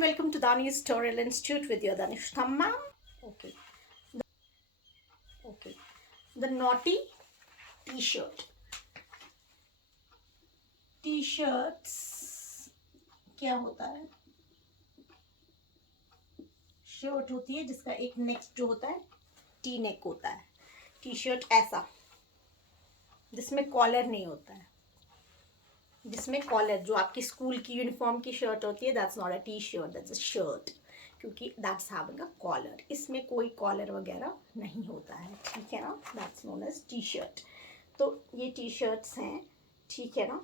and welcome to Dani's Tutorial Institute with your Danishta ma'am. Okay. Okay. The naughty t-shirt. T-shirts क्या होता है? Shirt होती है जिसका एक नेक जो होता है टी नेक होता है. टी-शर्ट ऐसा जिसमें कॉलर नहीं होता है, जिसमें कॉलर जो आपकी स्कूल की यूनिफॉर्म की शर्ट होती है, that's not a T shirt, that's a shirt, क्योंकि दैट्स हैविंग अ कॉलर. इसमें कोई कॉलर वगैरह नहीं होता है, ठीक है ना. That's known as T shirt. तो ये टी शर्ट्स हैं, ठीक है ना.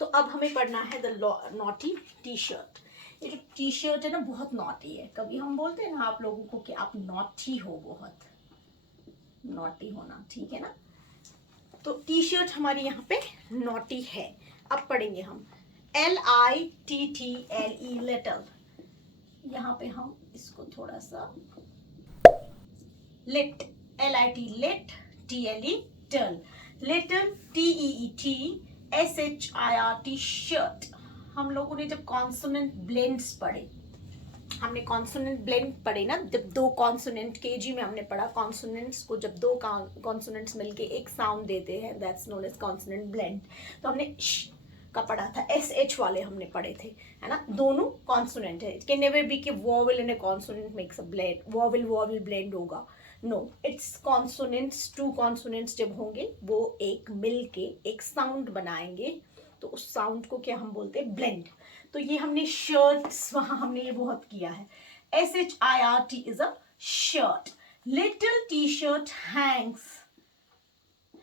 तो अब हमें पढ़ना है द नॉटी टी शर्ट. ये जो टी शर्ट है ना बहुत नॉटी है. कभी हम बोलते हैं ना आप लोगों को कि आप नॉटी हो, बहुत नॉटी होना, ठीक है ना. तो टी शर्ट हमारी यहाँ पे नॉटी है. अब पढ़ेंगे हम LITTLE लिटिल. यहाँ पे हम इसको थोड़ा सा लिट, LIT लिट, TLE टल, लिटिल TEET SHIRT शर्ट. हम लोगों ने जब कॉन्सोनेंट ब्लेंड्स पढ़े, हमने कॉन्सोनेंट ब्लेंड पढ़े ना, जब दो कॉन्सोनेंट केजी में हमने पढ़ा, कॉन्सोनेंट्स को जब दो कॉन्सोनेंट्स मिलके एक साउंड देते हैं, that's known as consonant blend. तो हमने श का पढ़ा था, SH वाले हमने पढ़े थे, है ना. दोनों कॉन्सोनेंट है. इट कैन नेवर बी कि vowel in a consonant makes a blend, vowel blend होगा. No, it's consonants. Two consonants जब होंगे वो एक मिल के एक साउंड बनाएंगे, तो उस साउंड को क्या हम बोलते हैं? ब्लेंड. तो ये हमने शर्ट्स, वहां हमने ये बहुत किया है. SHIRT is a shirt. Little T shirt Hanks,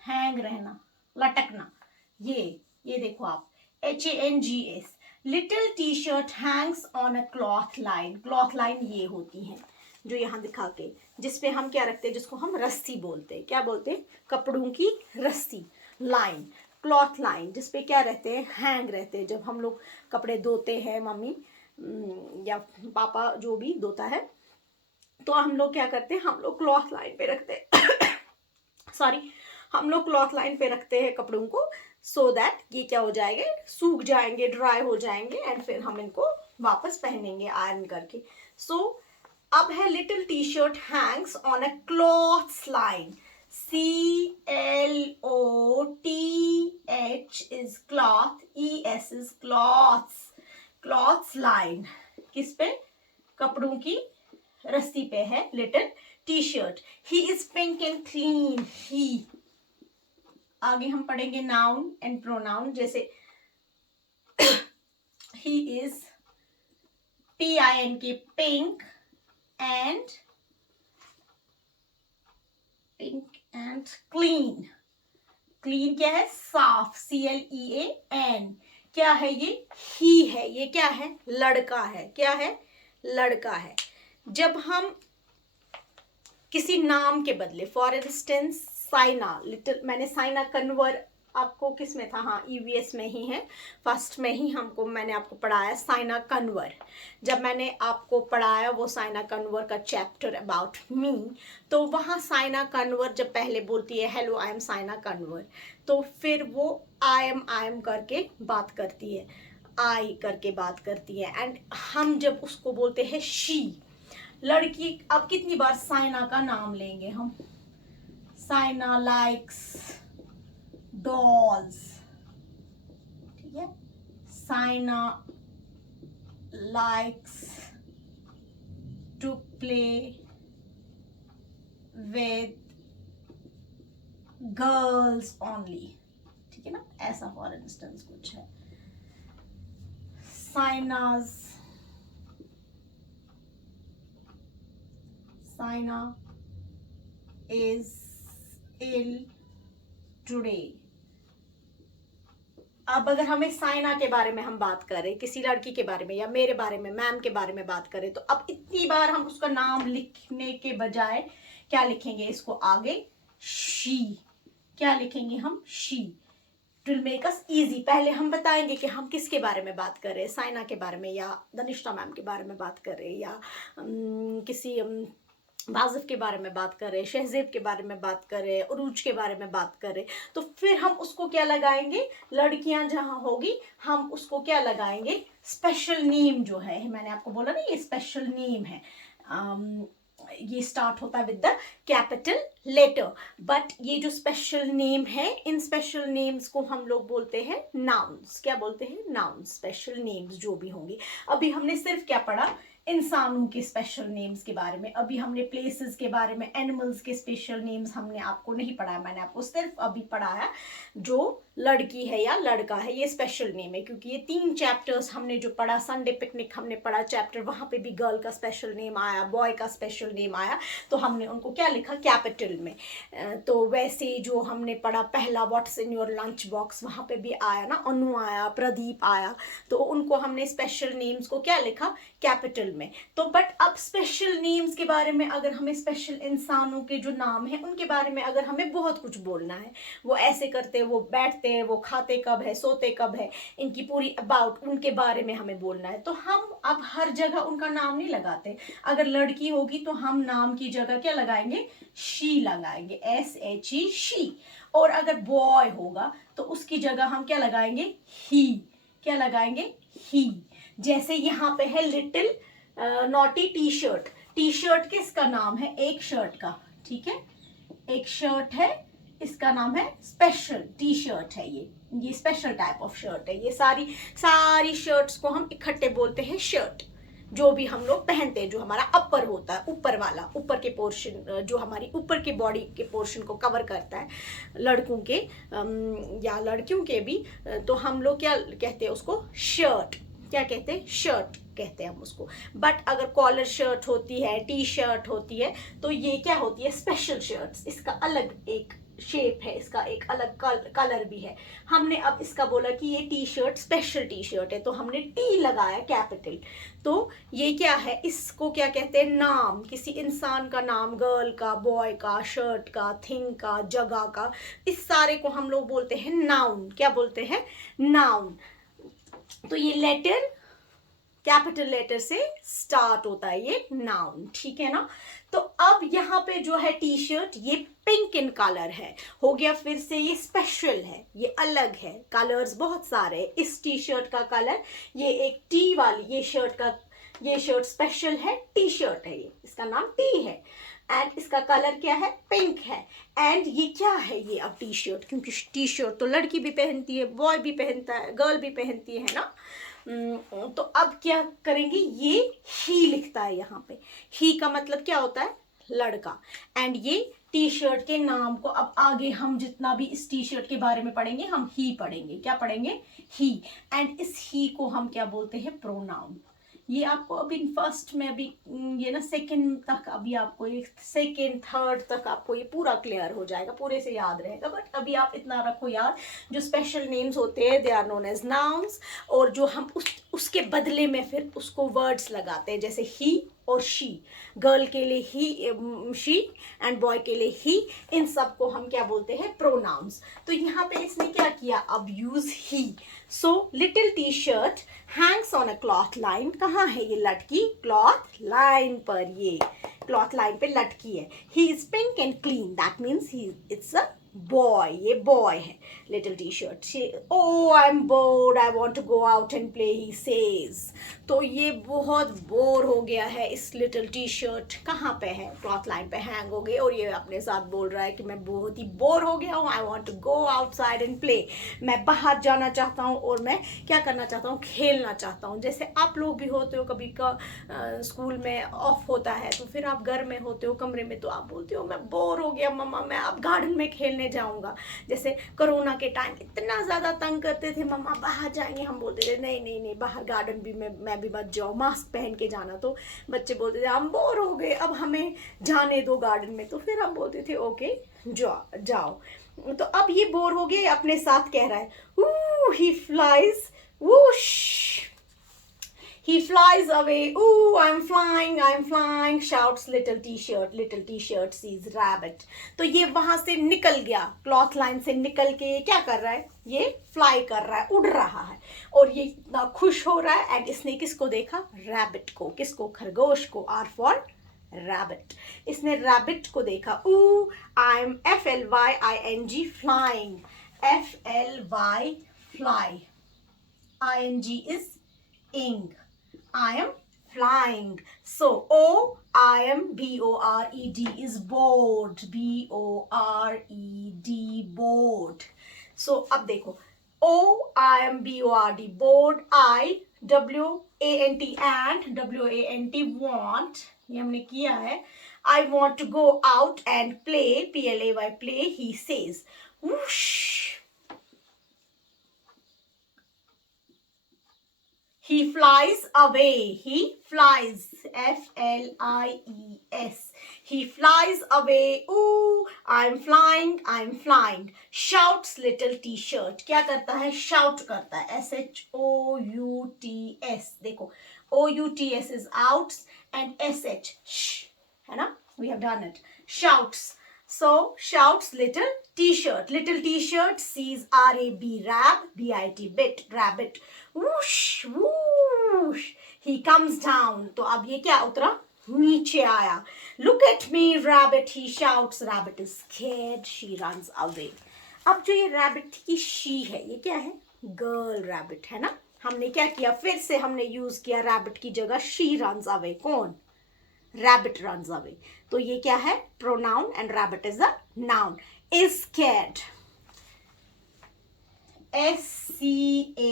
hang रहना, लटकना. ये देखो आप, HANGS. Little T shirt hangs on a cloth line. Cloth line ये होती है जो यहाँ दिखा के, जिसपे हम क्या रखते हैं, जिसको हम रस्सी बोलते हैं. क्या बोलते हैं? कपड़ों की रस्सी. लाइन, क्लॉथ लाइन, जिसपे क्या रहते हैं? हैंग रहते हैं. जब हम लोग कपड़े धोते हैं, मम्मी या पापा जो भी धोता है, तो हम लोग क्या करते हैं? हम लोग क्लॉथ लाइन पे रखते हैं सॉरी, हम लोग क्लॉथ लाइन पे रखते हैं कपड़ों को, सो दैट ये क्या हो जाएंगे? सूख जाएंगे, ड्राई हो जाएंगे, एंड फिर हम इनको वापस पहनेंगे आयरन करके. सो अब है little T shirt hangs on a cloth line. CLOTH is cloth, ES is cloths. Cloths line किस पे? कपड़ों की रस्सी पे है little T shirt. He is pink and clean. He, आगे हम पढ़ेंगे नाउन एंड प्रोनाउन. जैसे he is PINK, pink and clean. Clean क्या है? साफ, CLEAN. क्या है ये? ही है. ये क्या है? लड़का है. क्या है? लड़का है. जब हम किसी नाम के बदले, फॉर इंस्टेंस साइना, लिटिल, मैंने साइना कन्वर आपको किस में था? हाँ, EVS में ही है, फर्स्ट में ही मैंने आपको पढ़ाया साइना कन्वर. जब मैंने आपको पढ़ाया वो साइना कन्वर का चैप्टर अबाउट मी, तो वहाँ साइना कन्वर जब पहले बोलती है hello I am Saina Kanwar, तो फिर वो आई एम करके बात करती है, आई करके बात करती है. एंड हम जब उसको बोलते हैं शी, लड़की. अब कितनी बार साइना का नाम लेंगे हम? साइना लाइक्स डॉल्स, ठीक है. Saina likes to play with girls only, ठीक है ना. ऐसा फॉर इंस्टेंस कुछ है. Saina is ill today. अब अगर हमें साइना के बारे में हम बात करें, किसी लड़की के बारे में या मेरे बारे में, मैम के बारे में बात करें, तो अब इतनी बार हम उसका नाम लिखने के बजाय क्या लिखेंगे? इसको आगे शी. क्या लिखेंगे हम? She. It will make us easy. पहले हम बताएंगे कि हम किसके बारे में बात कर रहे हैं, साइना के बारे में या दनिष्टा मैम के बारे में बात कर रहे हैं, या किसी वाजिफ के बारे में बात करें, शहजेब के बारे में बात करें, उरूज के बारे में बात करें, तो फिर हम उसको क्या लगाएंगे, लड़कियां जहां होगी हम उसको क्या लगाएंगे, स्पेशल नेम जो है, मैंने आपको बोला ना ये स्पेशल नेम है। ये स्टार्ट होता है with the capital letter, but ये जो स्पेशल नेम है, इन स्पेशल नेम्स को हम लोग बोलते हैं नाउन्स। क्या बोलते हैं, नाउन्स। स्पेशल नेम्स जो भी होंगे, अभी हमने सिर्फ क्या पढ़ा, इंसानों के स्पेशल नेम्स के बारे में, अभी हमने प्लेसेस के बारे में, एनिमल्स के स्पेशल नेम्स हमने आपको नहीं पढ़ाया, मैंने आपको सिर्फ अभी पढ़ाया जो लड़की है या लड़का है ये स्पेशल नेम है, क्योंकि ये 3 चैप्टर्स हमने जो पढ़ा, संडे पिकनिक हमने पढ़ा चैप्टर, वहाँ पे भी गर्ल का स्पेशल नेम आया, बॉय का स्पेशल नेम आया, तो हमने उनको क्या लिखा, कैपिटल में। तो वैसे जो हमने पढ़ा पहला what's in your lunch box, वहाँ पे भी आया ना, अनु आया, प्रदीप आया, तो उनको हमने स्पेशल नेम्स को क्या लिखा, कैपिटल में। तो बट अब स्पेशल नेम्स के बारे में, अगर हमें स्पेशल इंसानों के जो नाम है उनके बारे में अगर हमें बहुत कुछ बोलना है, वो ऐसे करते, वो बैठते हैं, वो खाते कब है, सोते कब है, इनकी पूरी अबाउट उनके बारे में हमें बोलना है, तो हम अब हर जगह उनका नाम नहीं लगाते। अगर लड़की होगी तो हम नाम की जगह क्या लगाएंगे, शी लगाएंगे, SHE, शी। और अगर बॉय होगा तो उसकी जगह हम क्या लगाएंगे, ही। क्या लगाएंगे, ही। जैसे यहाँ पे है little naughty T shirt. T shirt किसका नाम है, एक शर्ट का, ठीक है, एक शर्ट है, इसका नाम है स्पेशल टी शर्ट है, ये स्पेशल टाइप ऑफ शर्ट है। ये सारी शर्ट्स को हम इकट्ठे बोलते हैं शर्ट, जो भी हम लोग पहनते हैं, जो हमारा अपर होता है, ऊपर वाला, ऊपर के पोर्शन, जो हमारी ऊपर के बॉडी के पोर्शन को कवर करता है, लड़कों के या लड़कियों के भी, तो हम लोग क्या कहते हैं उसको, शर्ट। क्या कहते हैं, शर्ट कहते हैं हम उसको। बट अगर कॉलर शर्ट होती है, टी शर्ट होती है, तो ये क्या होती है, स्पेशल शर्ट्स, इसका अलग एक शेप है, इसका एक अलग कलर भी है। हमने अब इसका बोला कि ये T shirt special T shirt है, तो हमने टी लगाया कैपिटल। तो ये क्या है, इसको क्या कहते हैं, नाम, किसी इंसान का नाम, गर्ल का, बॉय का, शर्ट का, थिंग का, जगह का, इस सारे को हम लोग बोलते हैं नाउन। क्या बोलते हैं, नाउन। तो ये लेटर कैपिटल लेटर से स्टार्ट होता है, ये नाउन, ठीक है ना। तो अब यहाँ पे जो है टी शर्ट, ये पिंक इन कलर है, हो गया, फिर से ये स्पेशल है, ये अलग है, कलर्स बहुत सारे। इस टी शर्ट का कलर, ये एक टी वाली, ये शर्ट स्पेशल है, टी शर्ट है, ये इसका नाम टी है, एंड इसका कलर क्या है, पिंक है। एंड ये क्या है, ये अब टी शर्ट, क्योंकि टी शर्ट तो लड़की भी पहनती है, बॉय भी पहनता है, गर्ल भी पहनती है ना। तो अब क्या करेंगे, ये ही लिखता है यहाँ पे, ही का मतलब क्या होता है, लड़का। एंड ये टी शर्ट के नाम को अब आगे हम जितना भी इस टी शर्ट के बारे में पढ़ेंगे, हम ही पढ़ेंगे। क्या पढ़ेंगे, ही। एंड इस ही को हम क्या बोलते हैं, प्रोनाउन। ये आपको अभी फर्स्ट में अभी ये ना सेकंड तक, अभी आपको ये सेकंड थर्ड तक आपको ये पूरा क्लियर हो जाएगा, पूरे से याद रहेगा। बट अभी आप इतना रखो याद, जो स्पेशल नेम्स होते हैं they are known as nouns, और जो हम उसके बदले में फिर उसको वर्ड्स लगाते हैं, जैसे ही और शी, गर्ल के लिए ही, शी, एंड बॉय के लिए ही, इन सब को हम क्या बोलते हैं, प्रोनाउंस। तो यहाँ पे इसने क्या किया, अब use he. So little T shirt hangs on a cloth line. कहाँ है ये लटकी, क्लॉथ लाइन पर, ये क्लॉथ लाइन पे लटकी है। He is pink and clean, that means he it's a boy, ये बॉय है। Little T shirt, oh I am bored, I want to go out and play, he says. तो ये बहुत बोर हो गया है, इस लिटिल टी शर्ट कहाँ पे है, क्लॉथ लाइन पे हैंग हो गई, और ये अपने साथ बोल रहा है कि मैं बहुत ही बोर हो गया हूँ, I want to go outside and play. मैं बाहर जाना चाहता हूँ और मैं क्या करना चाहता हूँ, खेलना चाहता हूँ। जैसे आप लोग भी होते हो, कभी का स्कूल में ऑफ होता है तो फिर आप घर में होते हो कमरे में, तो आप बोलते हो मैं बोर हो गया मम्मा, मैं अब गार्डन में खेलने जाऊंगा। जैसे कोरोना के टाइम इतना ज्यादा तंग करते थे, मम्मा बाहर जाएंगे, हम बोलते थे नहीं नहीं नहीं, बाहर गार्डन भी मैं भी मत जाओ, मास्क पहन के जाना। तो बच्चे बोलते थे हम बोर हो गए, अब हमें जाने दो गार्डन में। तो फिर हम बोलते थे ओके जाओ। तो अब ये बोर हो गए, अपने साथ कह रहा है ही flies, he flies away, ooh I'm flying, shouts little t-shirt. Little t-shirt sees rabbit. तो ये वहां से निकल गया, क्लॉथ लाइन से निकल के ये क्या कर रहा है, ये फ्लाई कर रहा है, उड़ रहा है, और ये इतना खुश हो रहा है। एंड इसने किसको देखा, रैबिट को, किसको, खरगोश को। R for rabbit. इसने रैबिट को देखा, ooh I am FLYING flying, FLY fly, ING is ing, I am flying. So BORED is bored, BORED bored. So अब देखो, BORD bored, WANT and WANT want, ये हमने किया है। I want to go out and play, PLAY play, he says. Whoosh. He flies away. He flies. FLIES. He flies away. Ooh, I'm flying. I'm flying. Shouts little T-shirt. क्या करता है? Shout करता है. SHOUTS. देखो, OUTS is outs and SH. Shh. है ना? We have done it. Shouts. So shouts little T-shirt. Little T-shirt sees RAB rab BIT bit rabbit. Whoosh whoosh. He comes down. तो अब ये क्या उतरा? नीचे आया. Look at me rabbit, he shouts. Rabbit is scared. She runs away. अब जो ये rabbit की she है, ये क्या है? Girl rabbit है ना? हमने क्या किया? फिर से हमने यूज किया rabbit की जगह she runs away. कौन? Rabbit runs away. तो ये क्या है? Pronoun and rabbit is a noun. Is scared. SCARED.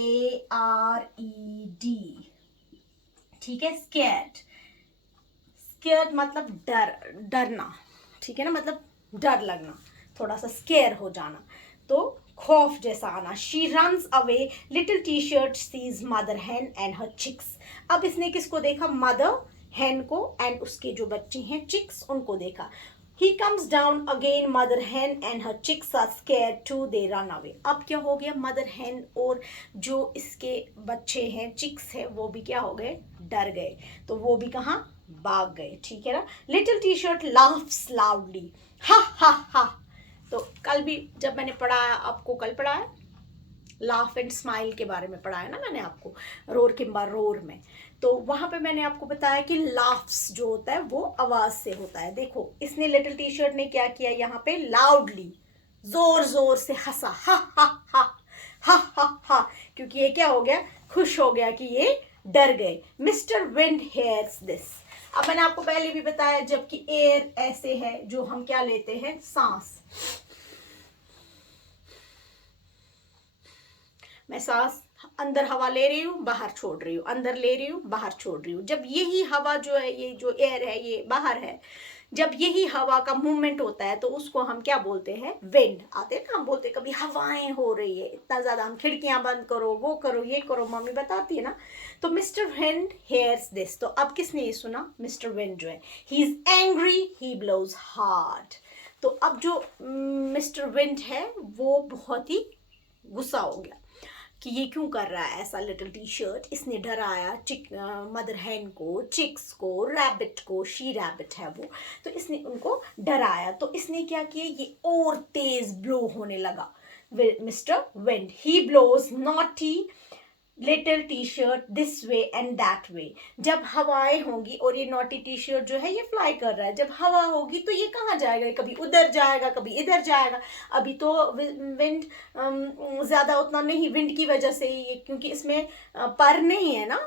ठीक है? Scared. Scared मतलब डरना, ठीक है ना? मतलब डर लगना, थोड़ा सा स्केयर हो जाना, तो खौफ जैसा आना. She runs away. Little T-shirt sees mother hen and her chicks. अब इसने किसको देखा? मदर hen को and उसके जो बच्चे हैं chicks उनको देखा. He comes down again. Mother hen and her chicks are scared too. They run away. अब क्या हो गया? Mother hen और जो इसके बच्चे हैं chicks है वो भी क्या हो गए? डर गए. तो वो भी कहाँ? भाग गए. ठीक है ना? Little T-shirt laughs loudly. Ha ha ha. तो कल भी जब मैंने पढ़ाया, आपको कल पढ़ाया लाफ एंड स्माइल के बारे में पढ़ाया ना मैंने आपको, रोर किम्बा रोर में. तो वहां पे मैंने आपको बताया कि लाफ्स जो होता है वो आवाज से होता है. देखो इसने लिटिल टी शर्ट ने क्या किया? यहाँ पे लाउडली, जोर जोर से हंसा. हा हा हा हा हा हा. क्योंकि ये क्या हो गया? खुश हो गया कि ये डर गए. Mister wind hairs this. अब मैंने आपको पहले भी बताया, जबकि एयर ऐसे है जो हम क्या लेते हैं? सांस. मैं सांस अंदर हवा ले रही हूँ, बाहर छोड़ रही हूँ, अंदर ले रही हूँ, बाहर छोड़ रही हूँ. जब यही हवा जो है, ये जो एयर है ये बाहर है, जब यही हवा का मूवमेंट होता है तो उसको हम क्या बोलते हैं? विंड. आते हैं ना, हम बोलते हैं कभी हवाएं हो रही है इतना ज्यादा, हम खिड़कियां बंद करो, वो करो, ये करो, मम्मी बताती है ना. तो मिस्टर विंड हेयर्स दिस. तो अब किसने ये सुना? मिस्टर विंड जो है, he is angry, he blows hard. तो अब जो मिस्टर विंड है वो बहुत ही गुस्सा हो गया कि ये क्यों कर रहा है ऐसा लिटिल टी शर्ट. इसने डराया मदर हैन को, चिक्स को, रैबिट को, शी रैबिट है वो, तो इसने उनको डराया. तो इसने क्या किया? ये और तेज ब्लो होने लगा. Mister wind, he blows naughty little T shirt this way and that way. जब हवाएं होंगी और ये नॉटी टी शर्ट जो है ये फ्लाई कर रहा है, जब हवा होगी तो ये कहाँ जाएगा? कभी उधर जाएगा, कभी इधर जाएगा. अभी तो विंड ज्यादा उतना नहीं, विंड की वजह से ये, क्योंकि इसमें पर नहीं है ना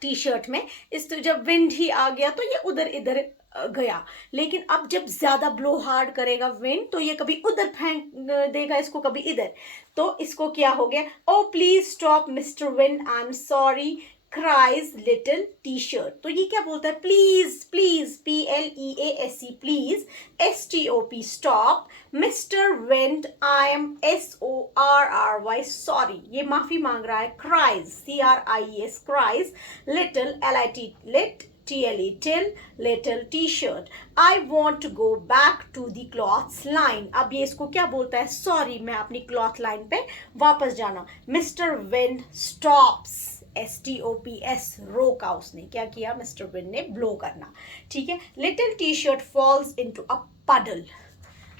टी शर्ट में, इस तो जब विंड ही आ गया तो ये उधर इधर गया. लेकिन अब जब ज्यादा ब्लो हार्ड करेगा विंड तो ये कभी उधर फेंक देगा इसको, कभी इधर. तो इसको क्या हो गया? Oh please stop mister wind, I am sorry, cries little T shirt. तो ये क्या बोलता है? Please please, PLEASE please, STOP stop, mister wind, I am SORRY sorry, ये माफी मांग रहा है. Cries, CRIES cries, little LIT lit, TLE till, little t-shirt, I want to go back to the cloths line. अब ये इसको क्या बोलता है? सॉरी, मैं अपनी क्लॉथ लाइन पे वापस जाना. मिस्टर विंड स्टॉप्स, STOPS रोका उसने. क्या किया? मिस्टर विंड ने ब्लो करना. ठीक है. Little T shirt falls into a पडल.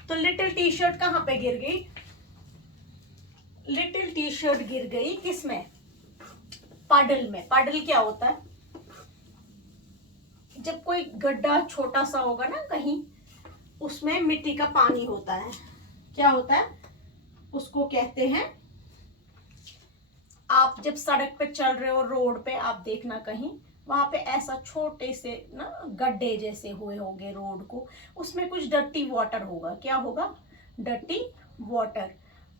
तो लिटिल टी शर्ट कहाँ पे गिर गई? लिटिल टी शर्ट गिर गई किसमें? पडल में. पडल क्या होता है? जब कोई गड्ढा छोटा सा होगा ना कहीं, उसमें मिट्टी का पानी होता है, क्या होता है, उसको कहते हैं, आप जब सड़क पे चल रहे हो, रोड पे आप देखना कहीं, वहां पे ऐसा छोटे से ना गड्ढे जैसे हुए होंगे रोड को, उसमें कुछ डर्टी वाटर होगा, क्या होगा, डर्टी वाटर,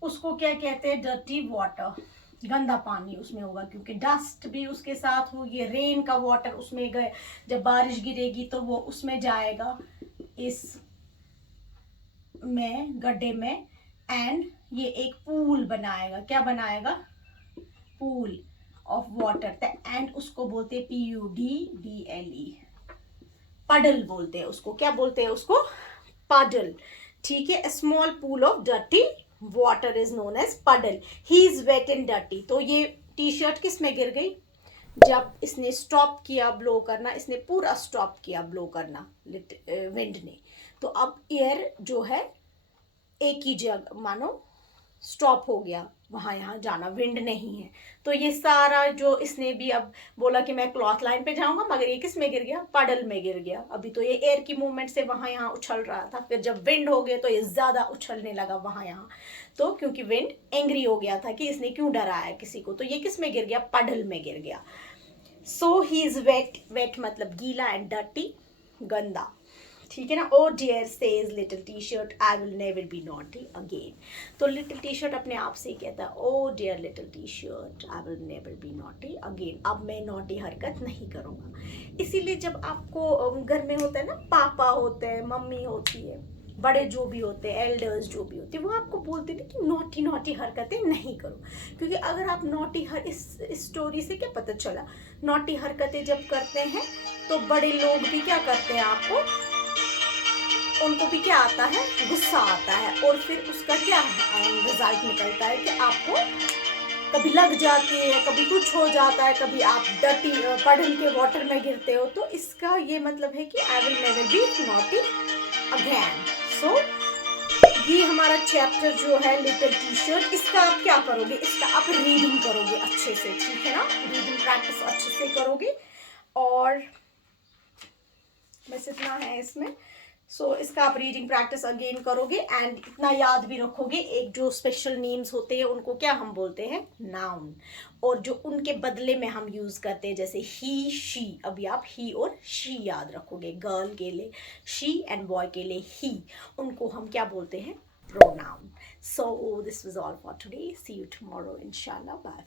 उसको क्या कहते हैं, डर्टी वाटर, गंदा पानी उसमें होगा, क्योंकि डस्ट भी उसके साथ होगी, रेन का वाटर उसमें गए, जब बारिश गिरेगी तो वो उसमें जाएगा, इस में गड्ढे में, एंड ये एक पूल बनाएगा, क्या बनाएगा, पूल ऑफ वाटर, एंड उसको बोलते हैं PUDDLE, पडल बोलते हैं उसको, क्या बोलते हैं उसको, पडल, ठीक है। Small pool of dirty water is known as puddle, he is wet and dirty. तो ये टी शर्ट किस में गिर गई, जब इसने स्टॉप किया ब्लो करना, इसने पूरा स्टॉप किया ब्लो करना विंड ने, तो अब एयर जो है एक ही जगह मानो स्टॉप हो गया, वहां यहाँ जाना, विंड नहीं है, तो ये सारा जो इसने भी अब बोला कि मैं क्लॉथ लाइन पे जाऊंगा, मगर ये किस में गिर गया, पडल में गिर गया। अभी तो ये एयर की मूवमेंट से वहां यहाँ उछल रहा था, फिर जब विंड हो गया तो ये ज्यादा उछलने लगा वहां यहाँ, तो क्योंकि विंड एंग्री हो गया था कि इसने क्यों डराया किसी को, तो ये किस में गिर गया, पडल में गिर गया। So he is wet, wet मतलब गीला, एंड डर्टी गंदा, ठीक है ना। Oh dear says little T shirt, I will never be naughty again. तो लिटिल टी शर्ट अपने आप से ही कहता है, oh dear little T shirt, I will never be naughty again, अब मैं नॉटी हरकत नहीं करूँगा। इसीलिए जब आपको घर में होता है ना, पापा होते हैं, मम्मी होती है, बड़े जो भी होते हैं, एल्डर्स जो भी होते हैं, वो आपको बोलते थे कि नॉटी नॉटी हरकतें नहीं करो, क्योंकि अगर आप नॉटी इस स्टोरी से क्या पता चला, नॉटी हरकतें जब करते हैं तो बड़े लोग भी क्या करते हैं, आपको, उनको भी क्या आता है, गुस्सा आता है, और फिर उसका क्या रिजल्ट निकलता है कि आपको कभी लग जाती है, कभी कुछ हो जाता है, कभी आप डर्टी पडल के वाटर में गिरते हो। तो इसका ये मतलब है कि I will never be naughty again. So ये हमारा चैप्टर जो है लिटिल टी शर्ट, इसका आप क्या करोगे, इसका आप रीडिंग करोगे अच्छे से, ठीक है ना, रीडिंग प्रैक्टिस अच्छे से करोगे, और बस इतना है इसमें। सो इसका आप रीडिंग प्रैक्टिस अगेन करोगे, एंड इतना याद भी रखोगे, एक जो स्पेशल नेम्स होते हैं उनको क्या हम बोलते हैं, नाउन, और जो उनके बदले में हम यूज करते हैं, जैसे ही शी, अभी आप ही और शी याद रखोगे, गर्ल के लिए शी एंड बॉय के लिए ही, उनको हम क्या बोलते हैं, pronoun. So this was all for today, see you tomorrow इंशाल्लाह, बाय।